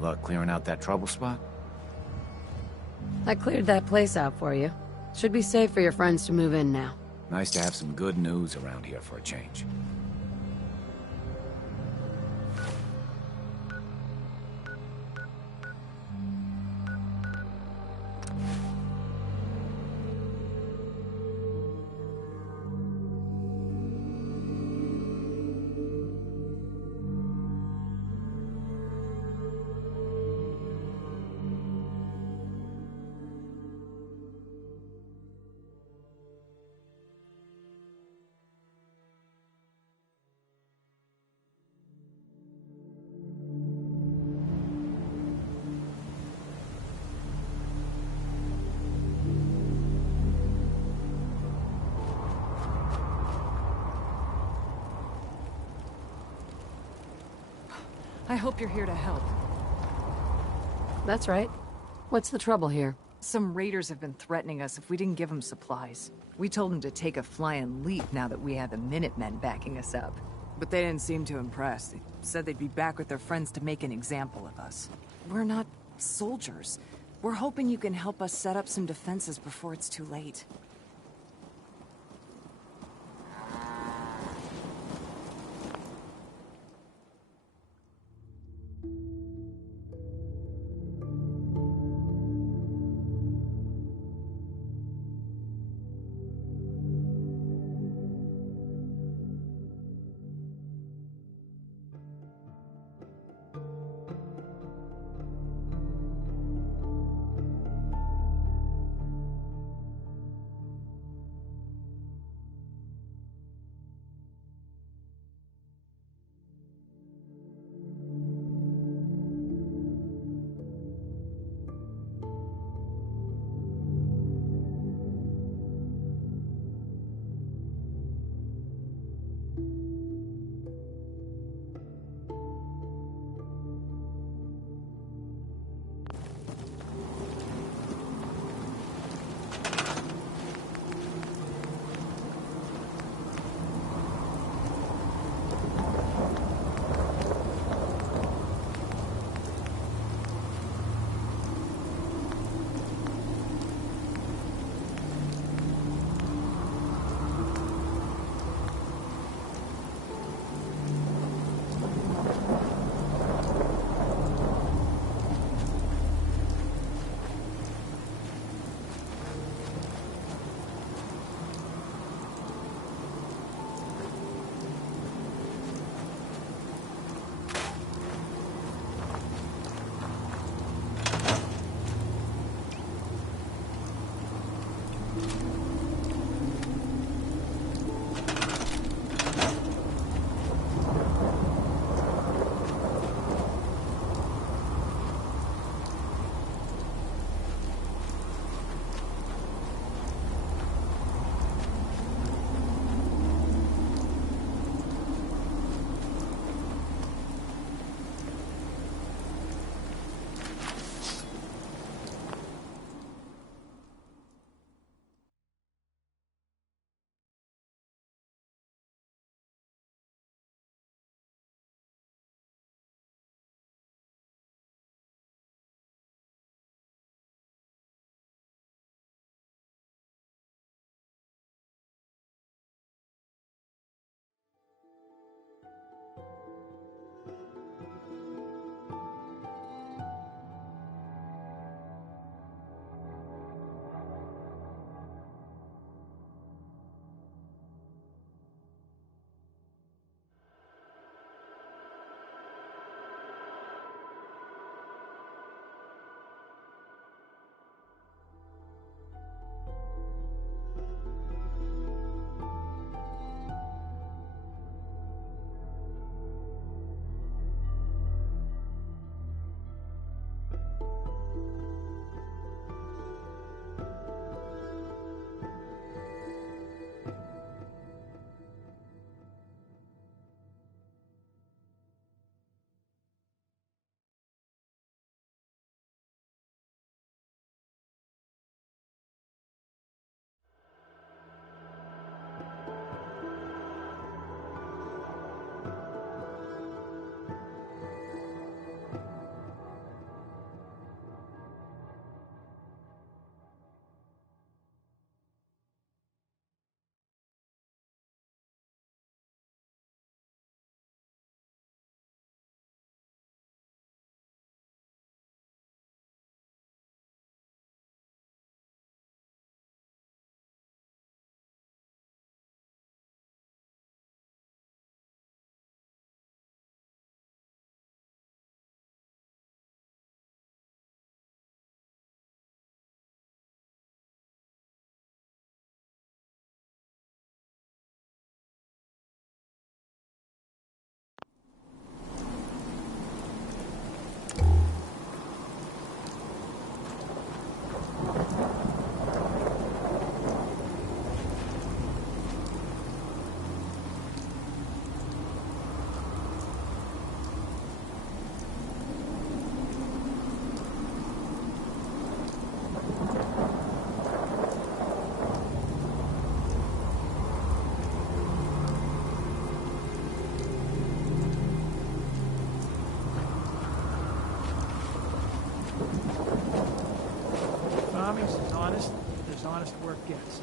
Luck clearing out that trouble spot? I cleared that place out for you. Should be safe for your friends to move in now. Nice to have some good news around here for a change. I hope you're here to help. That's right. What's the trouble here? Some raiders have been threatening us if we didn't give them supplies. We told them to take a flying leap now that we had the Minutemen backing us up. But they didn't seem too impressed. They said they'd be back with their friends to make an example of us. We're not soldiers. We're hoping you can help us set up some defenses before it's too late. gets.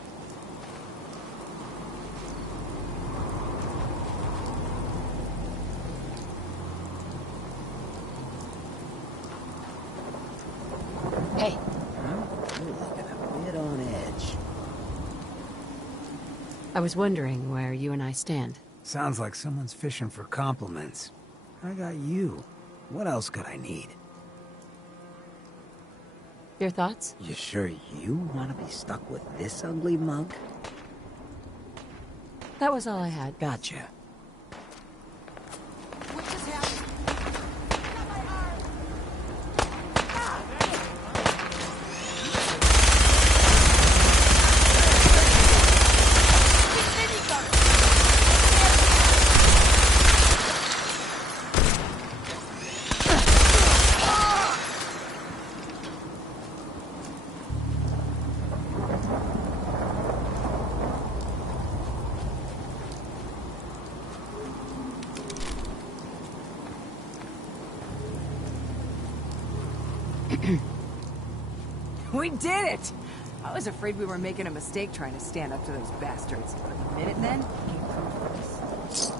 Hey, You're looking a bit on edge. I was wondering where you and I stand. Sounds like someone's fishing for compliments. I got you. What else could I need? Your thoughts? You sure you want to be stuck with this ugly mug? That was all I had. Gotcha. What just happened? Got my arm! We did it! I was afraid we were making a mistake trying to stand up to those bastards. But the Minutemen came through for us.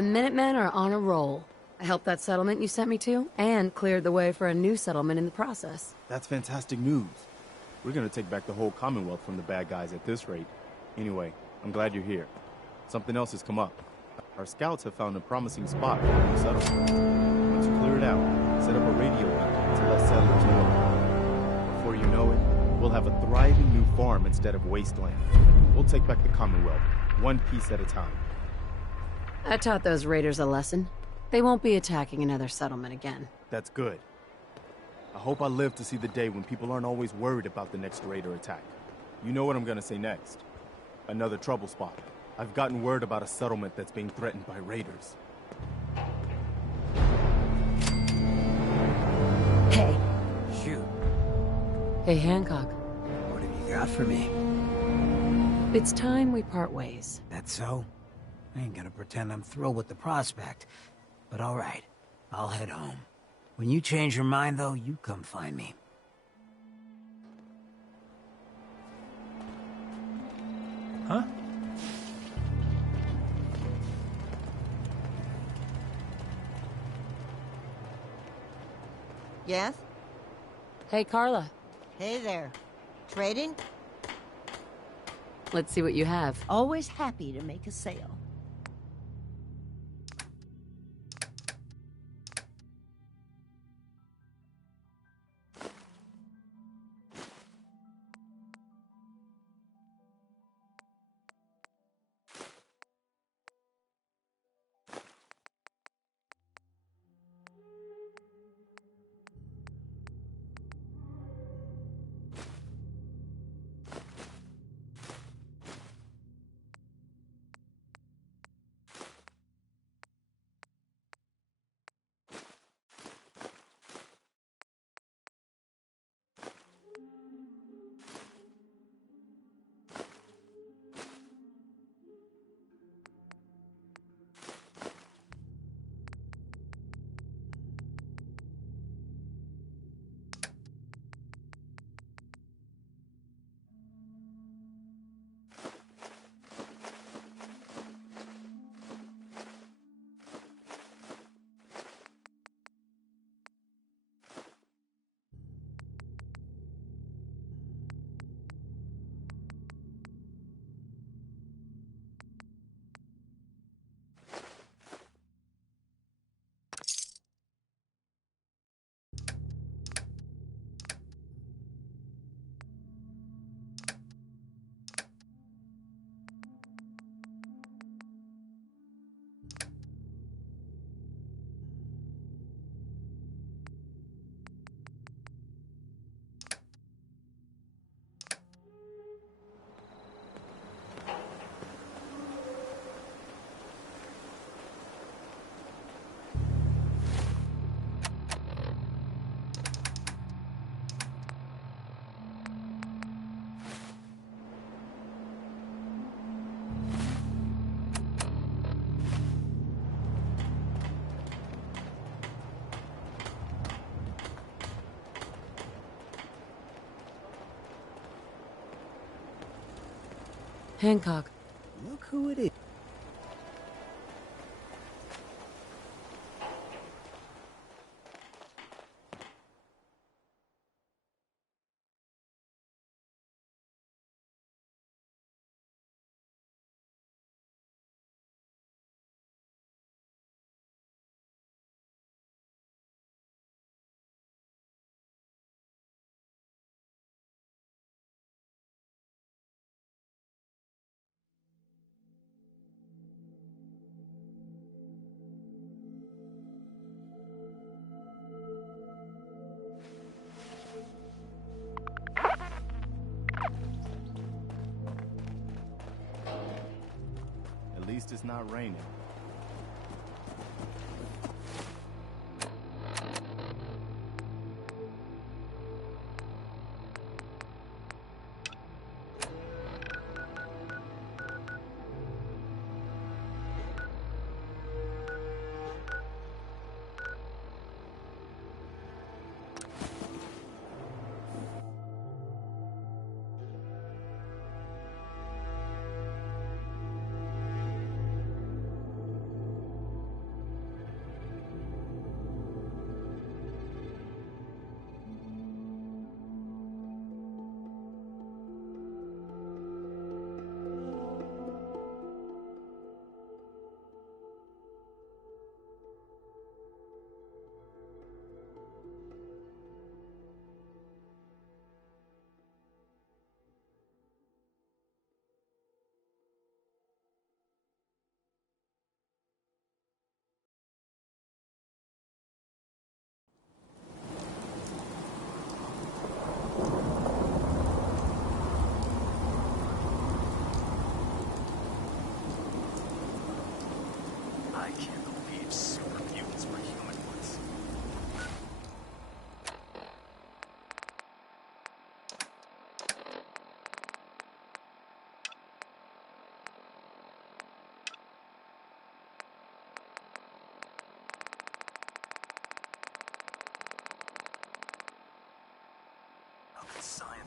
The Minutemen are on a roll. I helped that settlement you sent me to, and cleared the way for a new settlement in the process. That's fantastic news. We're gonna take back the whole Commonwealth from the bad guys at this rate. Anyway, I'm glad you're here. Something else has come up. Our scouts have found a promising spot for a new settlement. Once you clear it out, set up a radio link to let settlers know. Before you know it, we'll have a thriving new farm instead of wasteland. We'll take back the Commonwealth, one piece at a time. I taught those raiders a lesson. They won't be attacking another settlement again. That's good. I hope I live to see the day when people aren't always worried about the next raider attack. You know what I'm gonna say next. Another trouble spot. I've gotten word about a settlement that's being threatened by raiders. Hey. Shoot. Hey, Hancock. What have you got for me? It's time we part ways. That so? I ain't gonna pretend I'm thrilled with the prospect. But alright, I'll head home. When you change your mind, though, you come find me. Huh? Yes? Hey, Carla. Hey there. Trading? Let's see what you have. Always happy to make a sale. Hancock. Look who it is. At least it's not raining.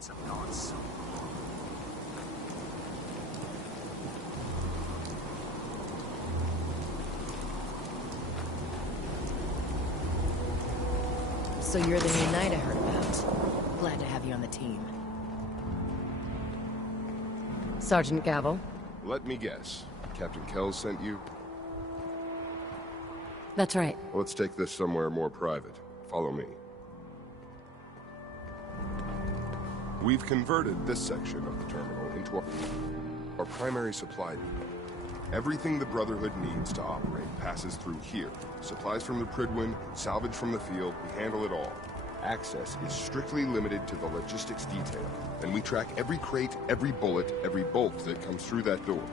have gone so wrong. So you're the new knight I heard about. Glad to have you on the team. Sergeant Gavel. Let me guess. Captain Kells sent you? That's right. Let's take this somewhere more private. Follow me. We've converted this section of the terminal into our primary supply depot. Everything the Brotherhood needs to operate passes through here. Supplies from the Prydwen, salvage from the field, we handle it all. Access is strictly limited to the logistics detail, and we track every crate, every bullet, every bolt that comes through that door.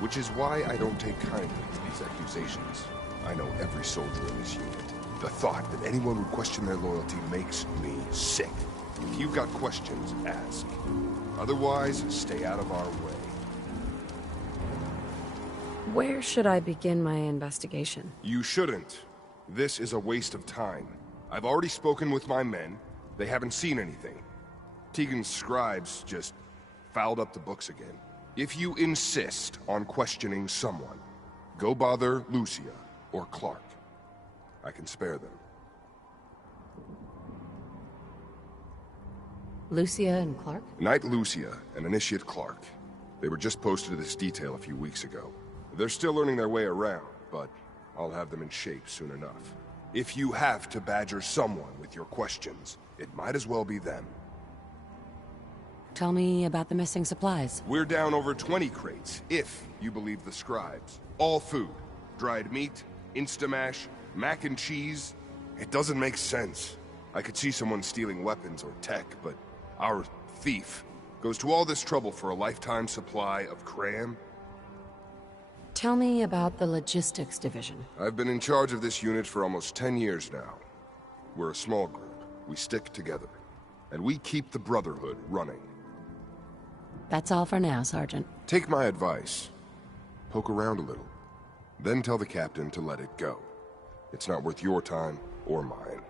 Which is why I don't take kindly to these accusations. I know every soldier in this unit. The thought that anyone would question their loyalty makes me sick. If you've got questions, ask. Otherwise, stay out of our way. Where should I begin my investigation? You shouldn't. This is a waste of time. I've already spoken with my men. They haven't seen anything. Tegan's scribes just fouled up the books again. If you insist on questioning someone, go bother Lucia or Clark. I can spare them. Lucia and Clark? Knight Lucia and Initiate Clark. They were just posted to this detail a few weeks ago. They're still learning their way around, but I'll have them in shape soon enough. If you have to badger someone with your questions, it might as well be them. Tell me about the missing supplies. We're down over 20 crates, if you believe the scribes. All food. Dried meat, Instamash, mac and cheese. It doesn't make sense. I could see someone stealing weapons or tech, but our thief goes to all this trouble for a lifetime supply of cram? Tell me about the logistics division. I've been in charge of this unit for almost 10 years now. We're a small group. We stick together. And we keep the Brotherhood running. That's all for now, Sergeant. Take my advice. Poke around a little. Then tell the captain to let it go. It's not worth your time or mine.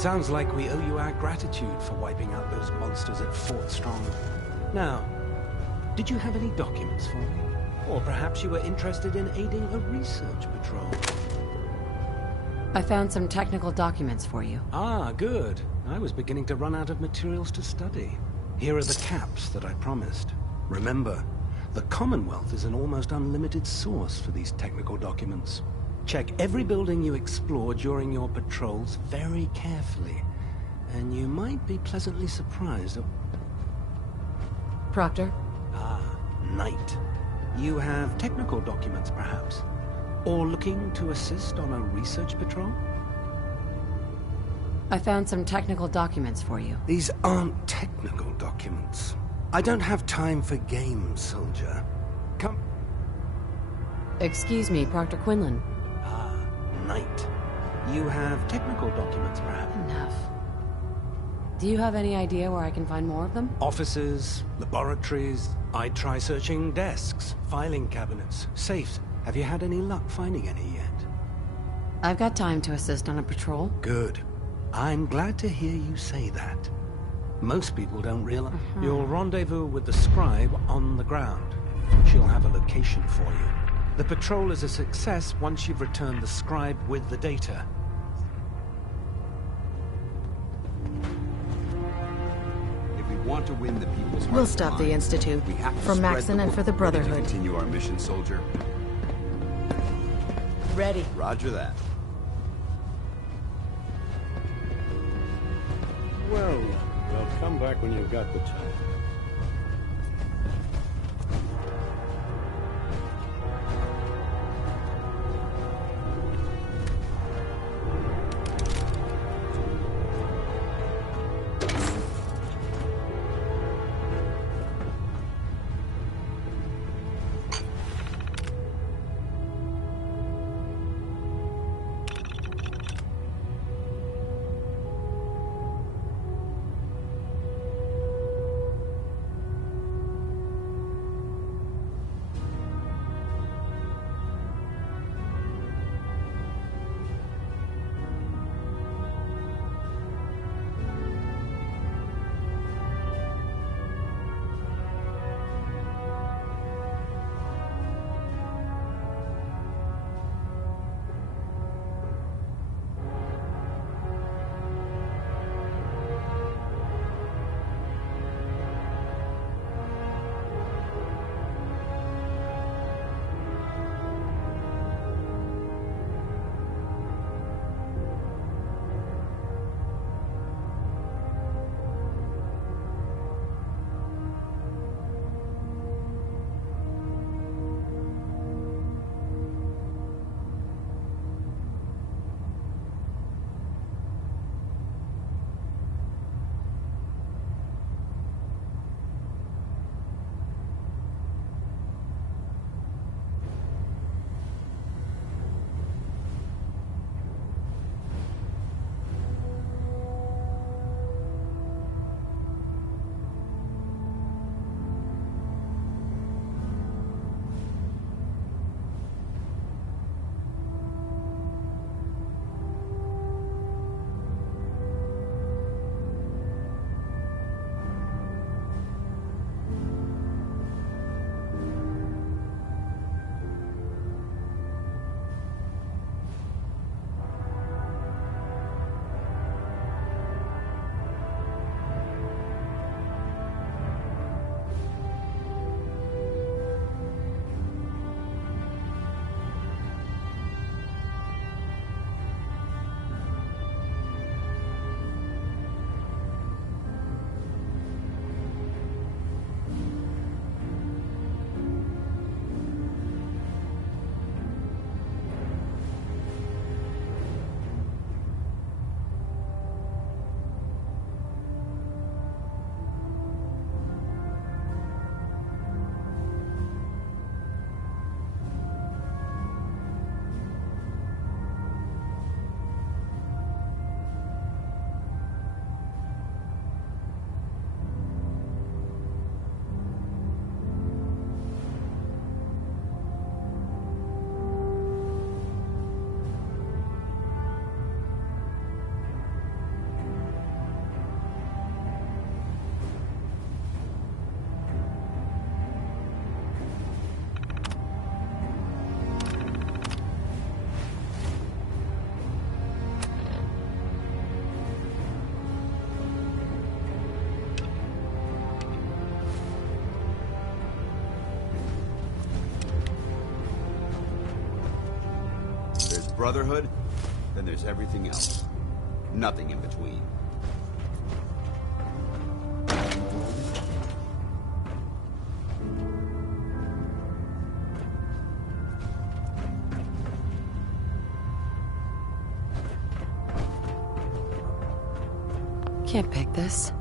Sounds like we owe you our gratitude for wiping out those monsters at Fort Strong. Now, did you have any documents for me? Or perhaps you were interested in aiding a research patrol? I found some technical documents for you. Ah, good. I was beginning to run out of materials to study. Here are the caps that I promised. Remember, the Commonwealth is an almost unlimited source for these technical documents. Check every building you explore during your patrols very carefully, and you might be pleasantly surprised at... Proctor? Ah, Knight. You have technical documents, perhaps? Or looking to assist on a research patrol? I found some technical documents for you. These aren't technical documents. I don't have time for games, soldier. Come... Excuse me, Proctor Quinlan. Ah, Knight. You have technical documents, perhaps? Enough. Do you have any idea where I can find more of them? Offices, laboratories. I'd try searching desks, filing cabinets, safes. Have you had any luck finding any yet? I've got time to assist on a patrol. Good. I'm glad to hear you say that. Most people don't realize... You'll rendezvous with the scribe on the ground. She'll have a location for you. The patrol is a success once you've returned the scribe with the data. If we want to win the people's hearts We'll stop the Institute. We have to For spread Maxon the and for word. the Ready to Brotherhood. continue our mission, soldier. Ready. Roger that. Well, come back when you've got the time. Brotherhood, then there's everything else. Nothing in between. Can't pick this.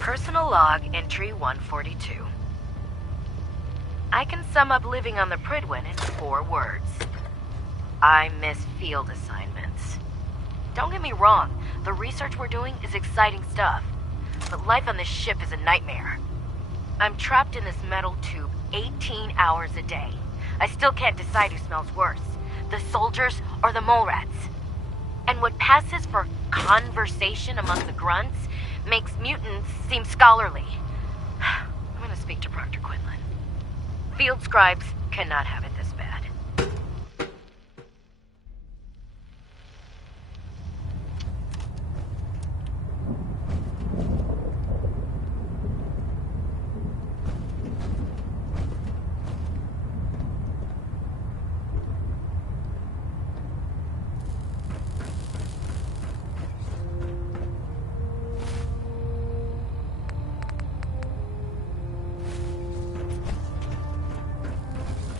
Personal log entry 142. I can sum up living on the Prydwen in 4 words. I miss field assignments. Don't get me wrong, the research we're doing is exciting stuff, but life on this ship is a nightmare. I'm trapped in this metal tube 18 hours a day. I still can't decide who smells worse, the soldiers or the mole rats. And what passes for conversation among the grunts makes mutants seem scholarly. I'm gonna speak to Proctor Quinlan. Field scribes cannot have it this bad.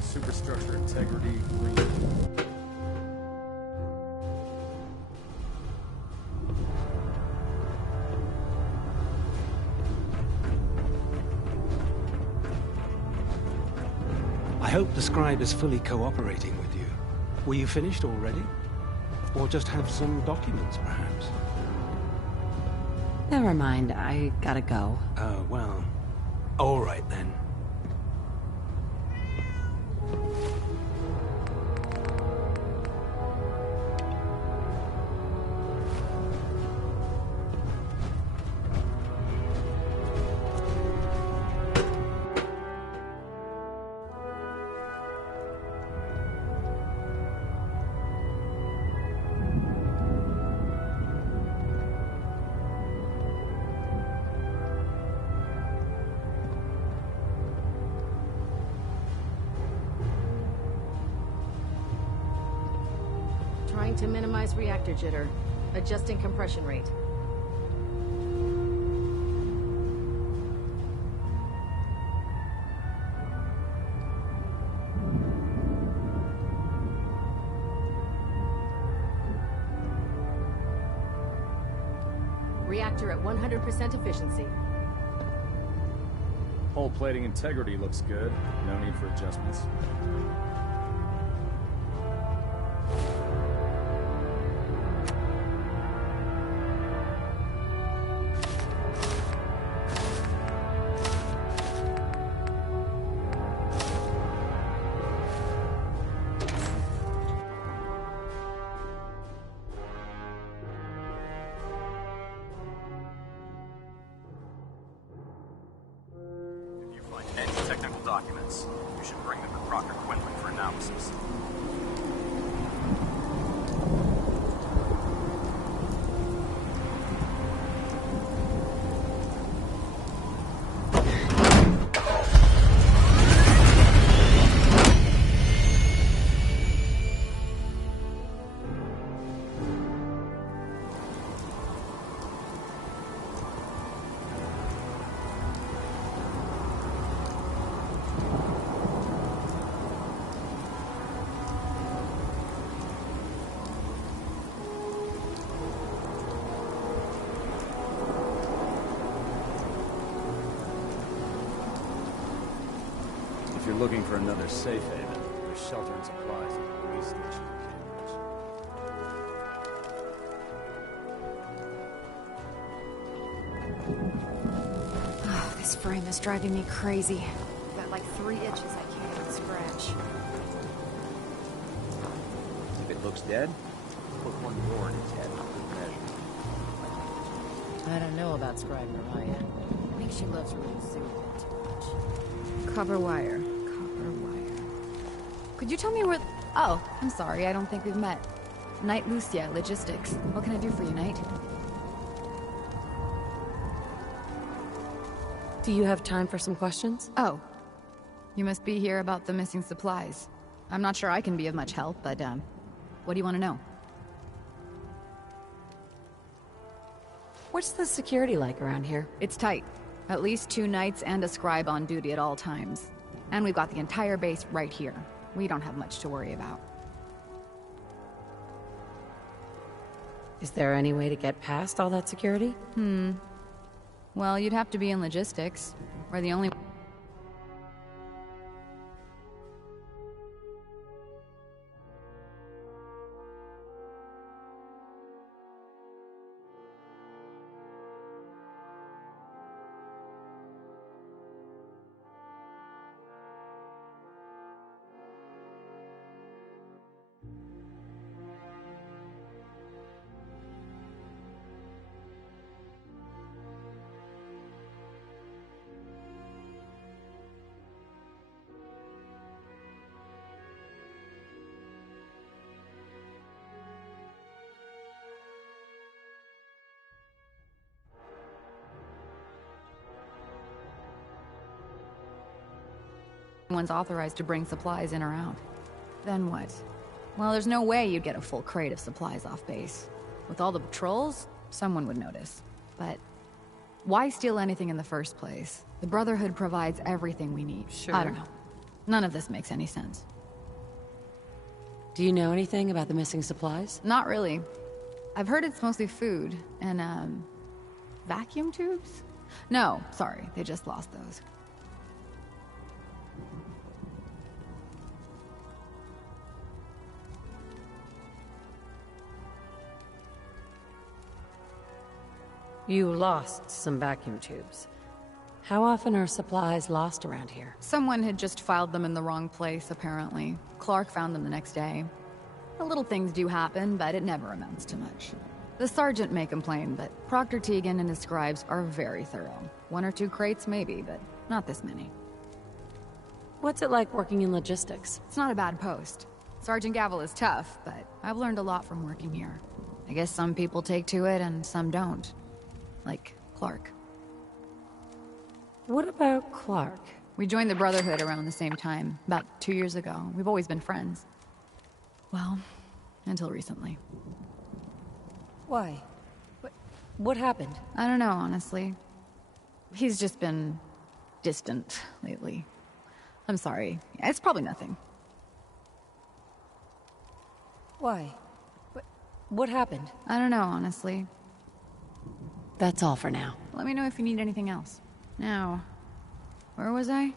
Superstructure integrity green. I hope the scribe is fully cooperating with you. Were you finished already? Or just have some documents, perhaps? Never mind, I gotta go. Oh, well. All right, then. Trying to minimize reactor jitter. Adjusting compression rate. Reactor at 100% efficiency. Hull plating integrity looks good. No need for adjustments. Technical documents. You should bring them to Proctor Quinlan for analysis. If you're looking for another safe haven, there's shelter and supplies at the police station in Cambridge. Oh, this frame is driving me crazy. Got like 3 itches I can't even scratch. If it looks dead, put one more in its head for good measure. I don't know about Scribe Mariah. think she loves her little zoo a bit too much. Copper wire. Copper wire. Could you tell me where... Oh, I'm sorry, I don't think we've met. Knight Lucia, Logistics. What can I do for you, Knight? Do you have time for some questions? Oh. You must be here about the missing supplies. I'm not sure I can be of much help, but, what do you want to know? What's the security like around here? It's tight. At least 2 knights and a scribe on duty at all times. And we've got the entire base right here. We don't have much to worry about. Is there any way to get past all that security? Well, you'd have to be in logistics. We're the only... one's authorized to bring supplies in or out. Then what? Well, there's no way you'd get a full crate of supplies off base. With all the patrols, someone would notice. But why steal anything in the first place? The Brotherhood provides everything we need. Sure. I don't know. None of this makes any sense. Do you know anything about the missing supplies? Not really. I've heard it's mostly food and, vacuum tubes? No, sorry, they just lost those. You lost some vacuum tubes. How often are supplies lost around here? Someone had just filed them in the wrong place, apparently. Clark found them the next day. The little things do happen, but it never amounts to much. The sergeant may complain, but Proctor Teagan and his scribes are very thorough. 1 or 2 crates, maybe, but not this many. What's it like working in logistics? It's not a bad post. Sergeant Gavel is tough, but I've learned a lot from working here. I guess some people take to it and some don't. Like Clark. What about Clark? We joined the Brotherhood around the same time, about 2 years ago. We've always been friends. Well, until recently. Why? What happened? I don't know, honestly. He's just been distant lately. I'm sorry. It's probably nothing. Why? What happened? I don't know, honestly. That's all for now. Let me know if you need anything else. Now, where was I?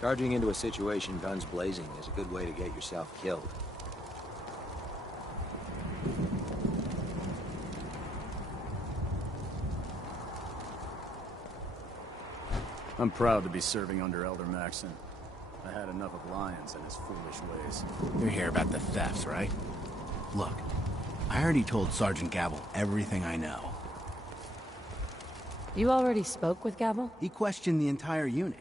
Charging into a situation guns blazing is a good way to get yourself killed. I'm proud to be serving under Elder Maxon. I had enough of Lyons and his foolish ways. You're here about the thefts, right? Look, I already told Sergeant Gavel everything I know. You already spoke with Gavel? He questioned the entire unit.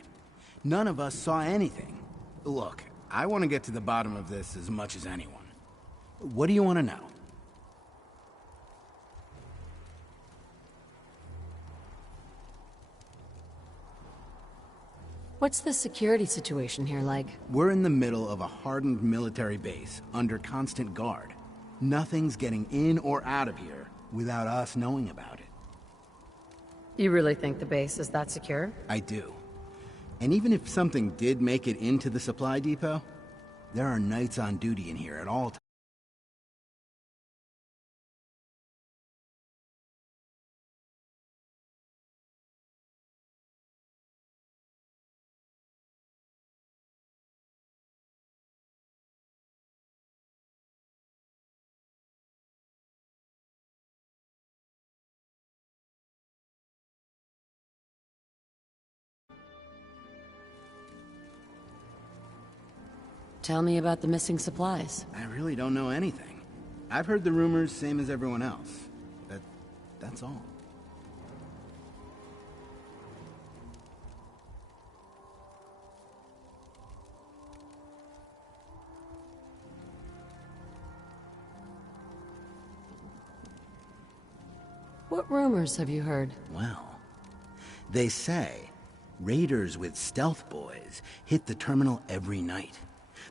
None of us saw anything. Look, I want to get to the bottom of this as much as anyone. What do you want to know? What's the security situation here like? We're in the middle of a hardened military base, under constant guard. Nothing's getting in or out of here without us knowing about it. You really think the base is that secure? I do. And even if something did make it into the supply depot, there are knights on duty in here at all times. Tell me about the missing supplies. I really don't know anything. I've heard the rumors, same as everyone else. That's all. What rumors have you heard? Well, they say raiders with stealth boys hit the terminal every night.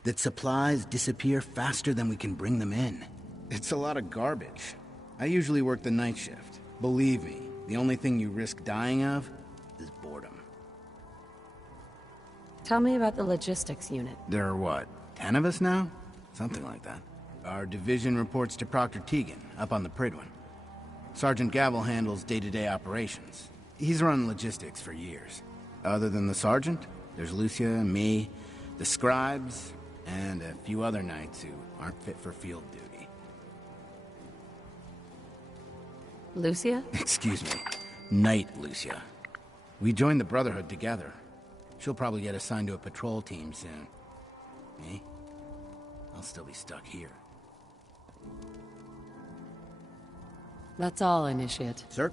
That supplies disappear faster than we can bring them in. It's a lot of garbage. I usually work the night shift. Believe me, the only thing you risk dying of is boredom. Tell me about the logistics unit. There are what, 10 of us now? Something like that. Our division reports to Proctor Teagan, up on the Pridwin. Sergeant Gavel handles day-to-day operations. He's run logistics for years. Other than the sergeant, there's Lucia, me, the scribes, and a few other knights who aren't fit for field duty. Lucia? Excuse me. Knight Lucia. We joined the Brotherhood together. She'll probably get assigned to a patrol team soon. Me? I'll still be stuck here. That's all, Initiate. Sir?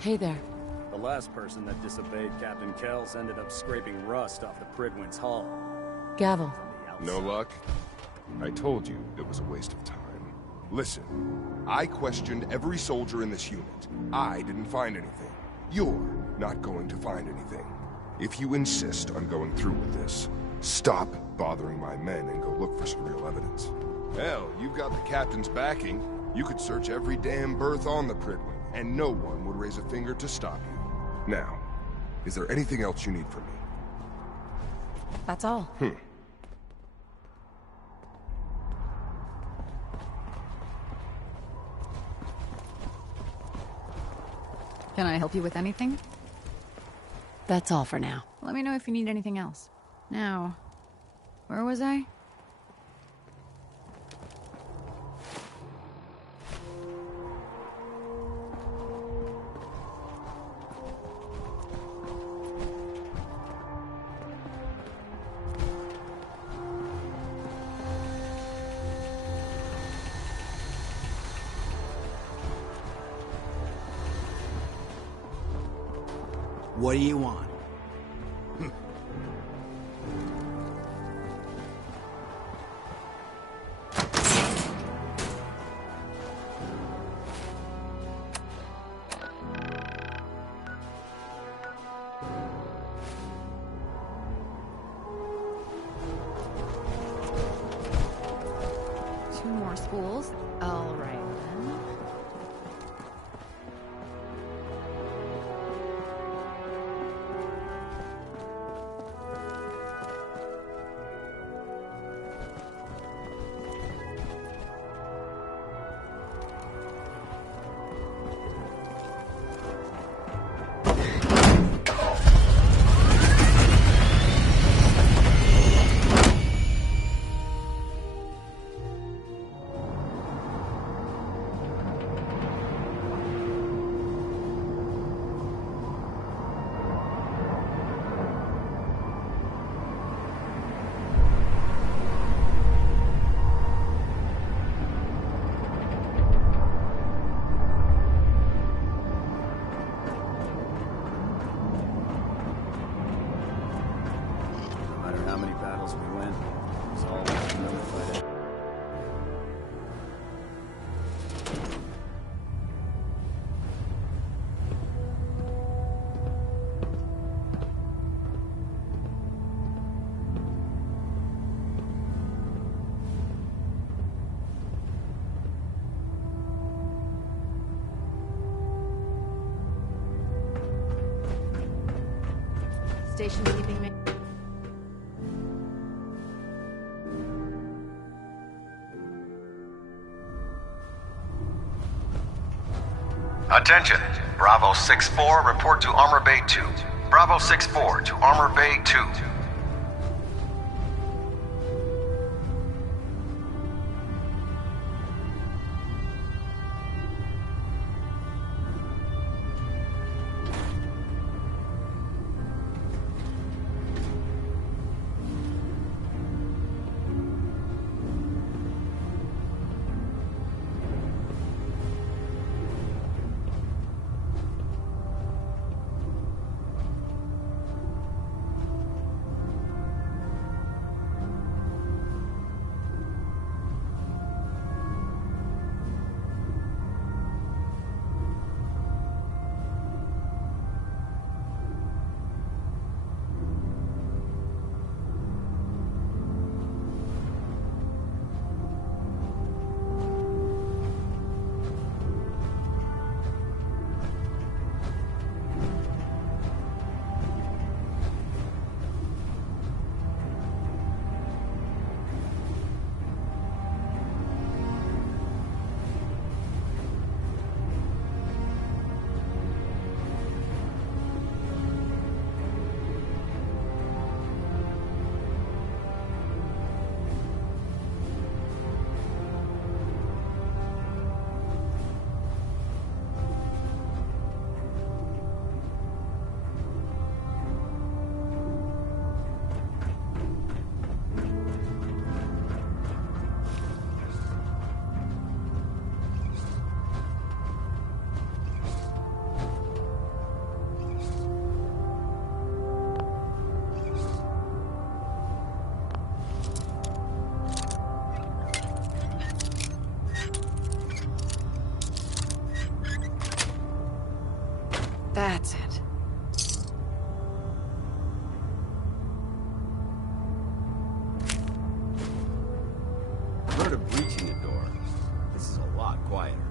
Hey there. The last person that disobeyed Captain Kells ended up scraping rust off the Pridwin's hull. Gavel. No luck? I told you it was a waste of time. Listen, I questioned every soldier in this unit. I didn't find anything. You're not going to find anything. If you insist on going through with this, stop bothering my men and go look for some real evidence. Hell, you've got the captain's backing. You could search every damn berth on the Pridwin, and no one would raise a finger to stop you. Now, is there anything else you need from me? That's all. Can I help you with anything? That's all for now. Let me know if you need anything else. Now, where was I? What do you want? Two more schools. All right then. Station keeping me. Attention. Bravo 6-4, report to Armor Bay 2. Bravo 6-4 to Armor Bay 2. That's it. Heard of breaching a door. This is a lot quieter.